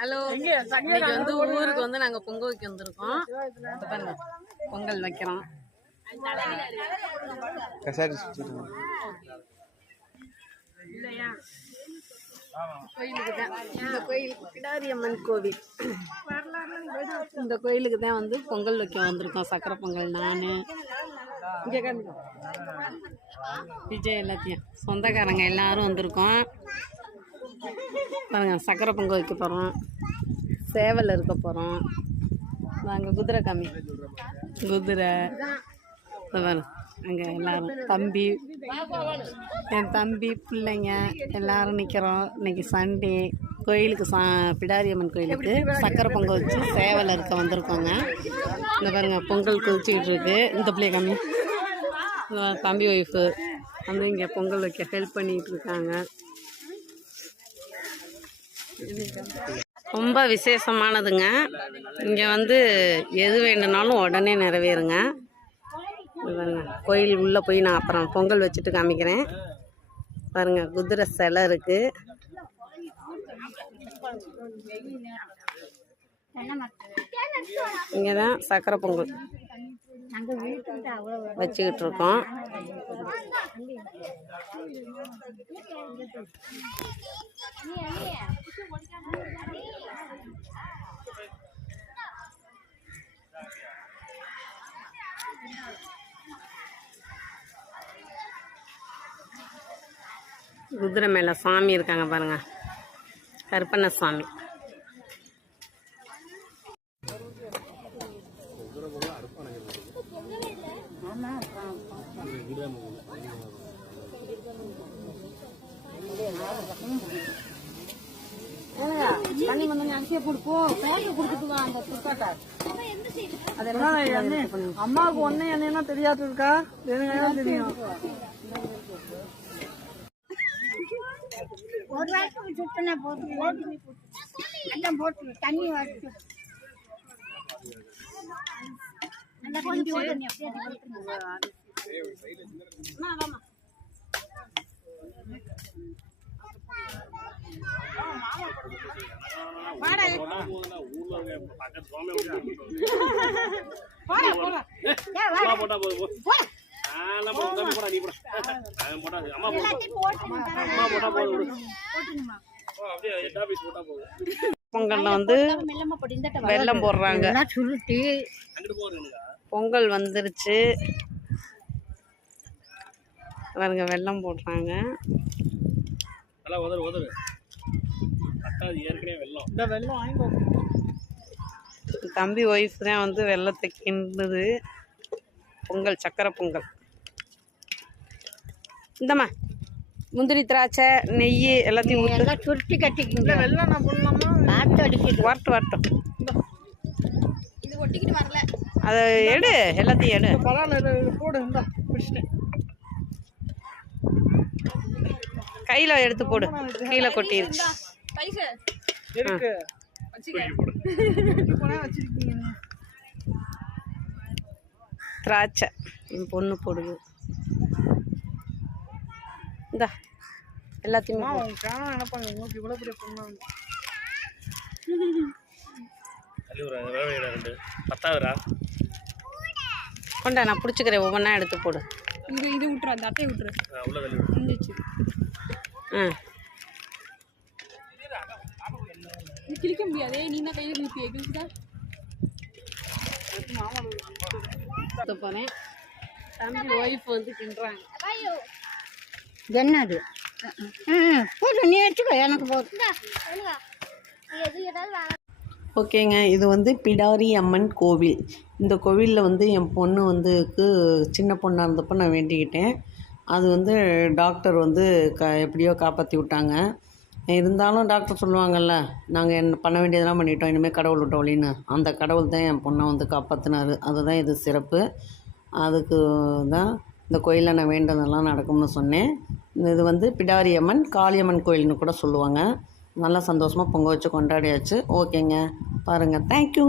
Hello, இன்னைக்கு வந்து ஊருக்கு வந்து நாங்கள் பொங்கல் வைக்க வந்திருக்கோம். பொங்கல் வைக்கிறோம். கோயிலுக்கு தான், இந்த கோயில் பிடாரி அம்மன் கோவில். இந்த கோயிலுக்கு தான் வந்து பொங்கல் வைக்க வந்திருக்கோம். சக்கரை பொங்கல் நான் இங்கே விஜய் எல்லாத்தையும் சொந்தக்காரங்க எல்லாரும் வந்திருக்கோம். பாருங்க, சக்கரை பொங்கல் வைக்க போகிறோம். சேவல் இருக்க போகிறோம். நாங்கள் குதிரை காமி குதிரை அங்கே எல்லோரும் என் தம்பி பிள்ளைங்க எல்லோரும் நிற்கிறோம். இன்றைக்கி சண்டே. கோயிலுக்கு பிடாரி அம்மன் கோயிலுக்கு சக்கரை பொங்கல் வச்சு சேவல் இருக்க வந்திருக்கோங்க. இந்த பாருங்கள், பொங்கல் கொதிச்சிக்கிட்டு இருக்கு. இந்த பிள்ளை காமி தம்பி ஒய்ஃபு வந்து இங்கே பொங்கல் வைக்க ஹெல்ப் பண்ணிகிட்டு இருக்காங்க. ரொம்ப விசேஷமானதுங்க. இங்கே வந்து எது வேண்டுனாலும் உடனே நிறைவேறுங்க. கோயில் உள்ளே போய் நான் அப்புறம் பொங்கல் வச்சுட்டு காமிக்கிறேன். பாருங்கள், குதிரை சிலை இருக்குது. இங்கே தான் சக்கரை பொங்கல் வச்சுக்கிட்டு இருக்கோம். குதிரை மேலே சாமி இருக்காங்க பாருங்க, கருப்பண்ண சாமி. பண்ணி வந்து அரிசியை கொடுப்போம், கொடுத்துட்டு வா அந்த புத்தாட்டை. அதெல்லாம் அம்மாவுக்கு ஒன்னே என்ன தெரியாது இருக்கா, தெரியும். ஒரு வாரத்துக்கு சுத்தனா போட்டு போட்டு தண்ணி வச்சு நல்லா கொஞ்சம் ஓடுங்க. பொங்கல்ல வந்து வெல்லம் போடுறாங்க. பொங்கல் வந்துருச்சு பாருங்க, வெல்லம் போடுறாங்க. தம்பி ஒய்ஃப் தான் வந்து வெள்ளத்தை கிண்டுது. பொங்கல் சக்கரை பொங்கல். இந்தம்மா முந்திரி திராட்சை நெய் எல்லாத்தையும் சுருட்டி கட்டிக்கிங்க. வெள்ளம் நான் போடலாமா? வரட்டும். இது ஒட்டிக்கிட்டு வரல, அதை எடு, எல்லாத்தையும் எடு. பரவாயில்ல போடு. இந்த பிடிச்சிட்டேன், கையில் எடுத்து போடு. கீழே கொட்டிருச்சு. திராட்சை என் பொண்ணு போடுது. இந்த எல்லாத்தையுமே கொண்டா, நான் பிடிச்சிக்கிறேன். ஒவ்வொன்றா எடுத்து போடு. இது விட்டுரு, அந்த அட்டையை விட்டுரு. கிழிக்க முடியாதே, நீ தான் கையில் கிழிப்பிய கிழிச்சா போனேன். தம்பி ஒய்ஃப் வந்து கிண்டுறாங்க. என்னது போது, நீ வச்சுக்கோ, எனக்கு போதும். ஓகேங்க, இது வந்து பிடாரி அம்மன் கோவில். இந்த கோவிலில் வந்து என் பொண்ணு வந்துக்கு சின்ன பொண்ணாக இருந்தப்போ நான் வேண்டிக்கிட்டேன். அது வந்து டாக்டர் வந்து எப்படியோ காப்பாற்றி விட்டாங்க. இருந்தாலும் டாக்டர் சொல்லுவாங்கள்ல, நாங்கள் என்ன பண்ண வேண்டியதெல்லாம் பண்ணிட்டோம், இனிமேல் கடவுள் விட்டோம் அப்படின்னு. அந்த கடவுள் தான் என் பொண்ணை வந்து காப்பாற்றினார். அதுதான் இது சிறப்பு. அதுக்கு தான் இந்த கோயிலில் நான் வேண்டதெல்லாம் நடக்கும்னு சொன்னேன். இது வந்து பிடாரி அம்மன் காளியம்மன் கோயில்னு கூட சொல்லுவாங்க. நல்லா சந்தோஷமாக பொங்கல் வச்சு கொண்டாடியாச்சு. ஓகேங்க, பாருங்கள். தேங்க்யூ.